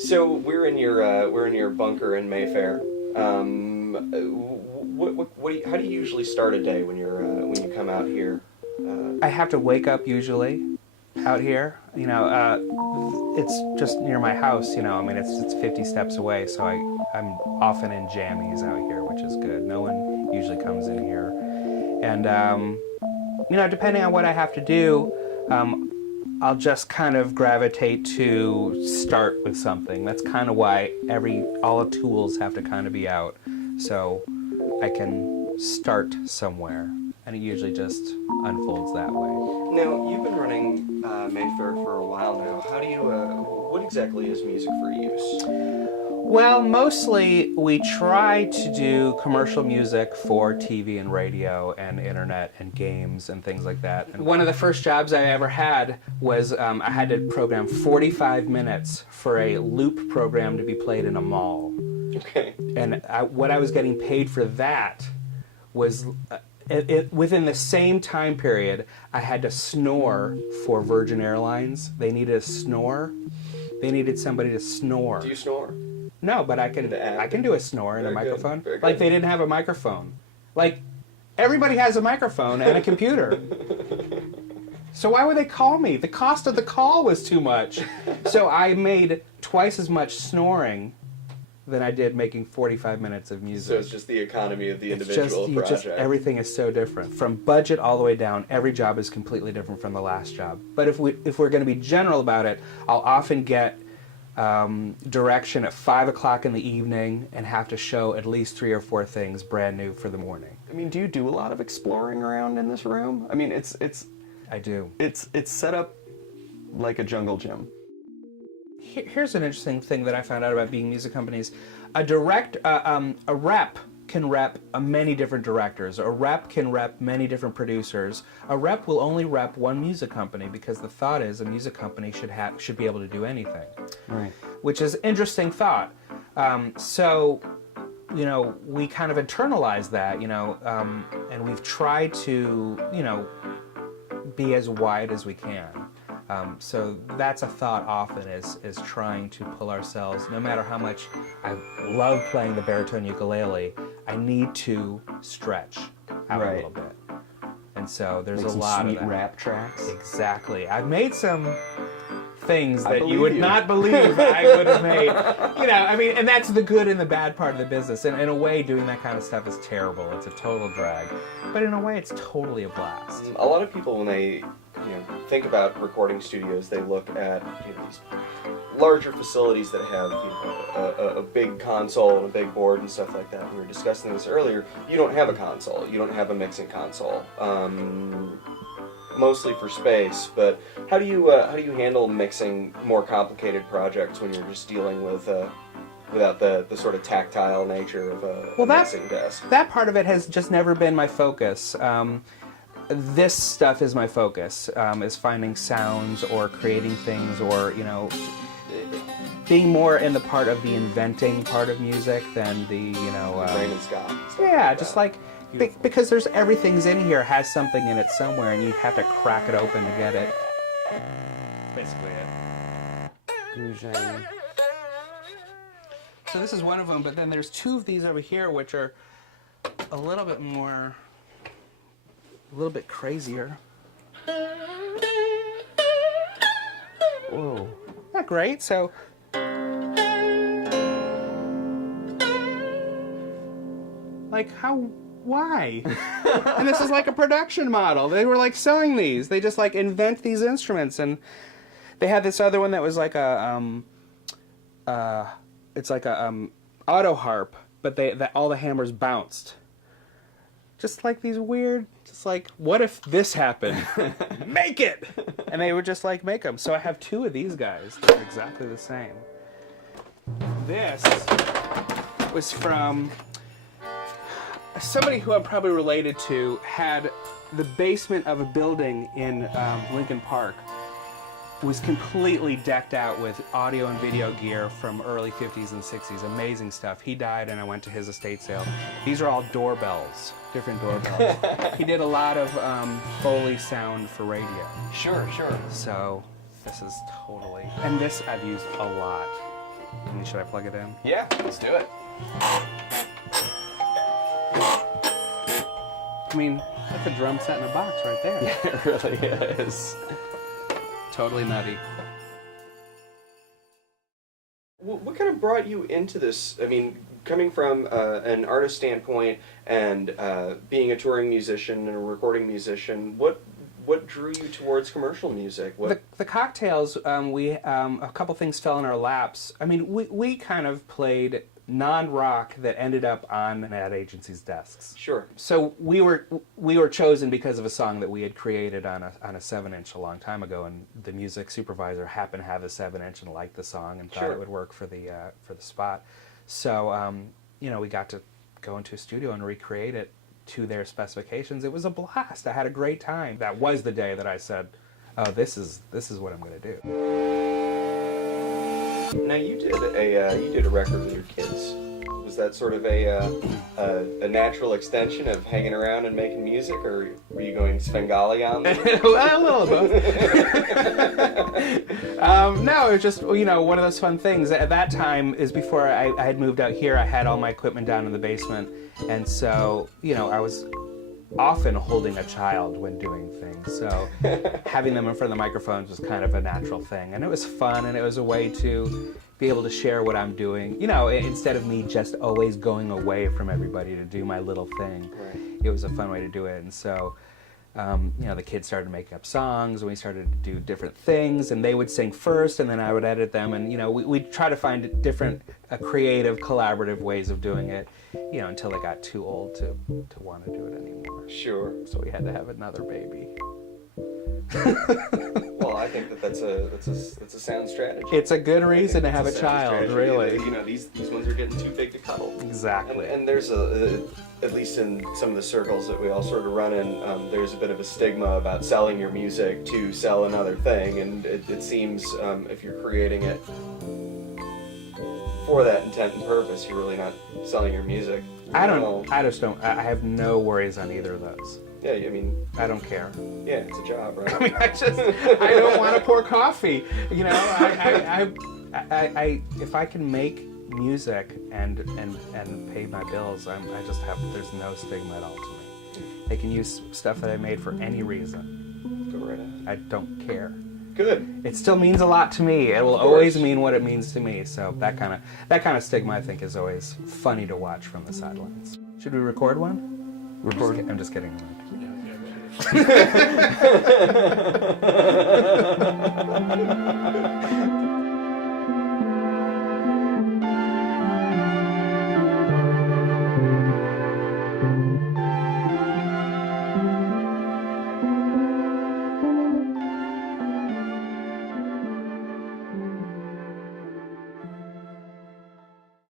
So we're in your bunker in Mayfair. How do you usually start a day when you come out here? I have to wake up usually out here. You know, it's just near my house. You know, I mean, it's 50 steps away, so I'm often in jammies out here, which is good. No one usually comes in here, and you know, depending on what I have to do, I'll just kind of gravitate to start with something. That's kind of why all the tools have to kind of be out, so I can start somewhere, and it usually just unfolds that way. Now, you've been running Mayfair for a while now. How do you? What exactly is music for use? Well, mostly we try to do commercial music for TV and radio and internet and games and things like that. And one of the first jobs I ever had was I had to program 45 minutes for a loop program to be played in a mall. Okay. And what I was getting paid for that was, within the same time period, I had to snore for Virgin Airlines. They needed a snore. They needed somebody to snore. Do you snore? No, but I can do a snore in a microphone. Very good. Like, they didn't have a microphone. Like, everybody has a microphone and a computer. So why would they call me? The cost of the call was too much. So I made twice as much snoring than I did making 45 minutes of music. So it's just the economy of the individual project. Everything is so different. From budget all the way down, every job is completely different from the last job. But if we're going to be general about it, I'll often get direction at 5 o'clock in the evening and have to show at least 3 or 4 things brand new for the morning. I mean, do you do a lot of exploring around in this room? I mean, I do. It's set up like a jungle gym. Here's an interesting thing that I found out about being music companies. A rep can rep many different directors. A rep can rep many different producers. A rep will only rep one music company because the thought is a music company should be able to do anything. Right. Which is an interesting thought. So, you know, we kind of internalize that, you know, and we've tried to, you know, be as wide as we can. So that's a thought often is trying to pull ourselves, no matter how much I love playing the baritone ukulele, I need to stretch out a little bit. And so there's a lot of that. Sweet rap tracks. Exactly. I've made some things that you would not believe I would have made. You know, I mean, and that's the good and the bad part of the business. And in a way, doing that kind of stuff is terrible. It's a total drag. But in a way, it's totally a blast. A lot of people, when they think about recording studios, they look at these larger facilities that have a big console and a big board and stuff like that. We were discussing this earlier. You don't have a console. You don't have a mixing console. Mostly for space, but how do you handle mixing more complicated projects when you're just dealing with without the sort of tactile nature of a mixing desk? That part of it has just never been my focus. This stuff is my focus, is finding sounds or creating things or, you know, being more in the part of the inventing part of music than the, you know... Raymond Scott. Yeah, just like... Because everything's in here, has something in it somewhere, and you have to crack it open to get it. Basically it. GJM. So this is one of them, but then there's 2 of these over here, which are a little bit more... a little bit crazier. Whoa. Not great, so... Like, how... Why? And this is like a production model. They were like selling these. They just like invent these instruments, and they had this other one that was like a it's like a auto harp, but all the hammers bounced. Just like these weird, just like, what if this happened? Make it! And they would just like make them. So I have 2 of these guys that are exactly the same. This was from somebody who I'm probably related to. Had the basement of a building in Lincoln Park was completely decked out with audio and video gear from early 50s and 60s. Amazing stuff. He died and I went to his estate sale. These are all doorbells, different doorbells. He did a lot of Foley sound for radio. Sure. So this is totally... And this I've used a lot. Should I plug it in? Yeah, let's do it. I mean, that's a drum set in a box right there. Yeah, it really is. Totally nutty. What kind of brought you into this? I mean, coming from an artist standpoint and being a touring musician and a recording musician, what drew you towards commercial music? The cocktails, a couple things fell in our laps. I mean, we kind of played non-rock that ended up on an ad agency's desks. Sure. So we were chosen because of a song that we had created on a 7-inch a long time ago, and the music supervisor happened to have a 7-inch and liked the song and thought Sure. it would work for the spot. So we got to go into a studio and recreate it to their specifications. It was a blast. I had a great time. That was the day that I said, "Oh, this is what I'm going to do." Now you did a record with your kids. Was that sort of a natural extension of hanging around and making music, or were you going Svengali on them? A little both. No, it was just one of those fun things. At that time is before I had moved out here. I had all my equipment down in the basement, and so I was often holding a child when doing things. So having them in front of the microphones was kind of a natural thing, and it was fun, and it was a way to be able to share what I'm doing. Instead of me just always going away from everybody to do my little thing. Right. It was a fun way to do it, and so. The kids started making up songs, and we started to do different things, and they would sing first, and then I would edit them, and we'd try to find different creative, collaborative ways of doing it, until they got too old to want to do it anymore. Sure. So we had to have another baby. Well, I think that's a sound strategy. It's a good reason to have a It's sound child, strategy. really. These ones are getting too big to cuddle. Exactly. And there's at least in some of the circles that we all sort of run in, there's a bit of a stigma about selling your music to sell another thing, and it seems if you're creating it for that intent and purpose, you're really not selling your music. I just don't. I have no worries on either of those. Yeah, I mean, I don't care. yeah, it's a job, right? I mean, I don't want to pour coffee. If I can make music and pay my bills, there's no stigma at all to me. They can use stuff that I made for any reason. Go right ahead. I don't care. Good. It still means a lot to me. It will always mean what it means to me. So that kind of stigma, I think, is always funny to watch from the sidelines. Should we record one? I'm just kidding.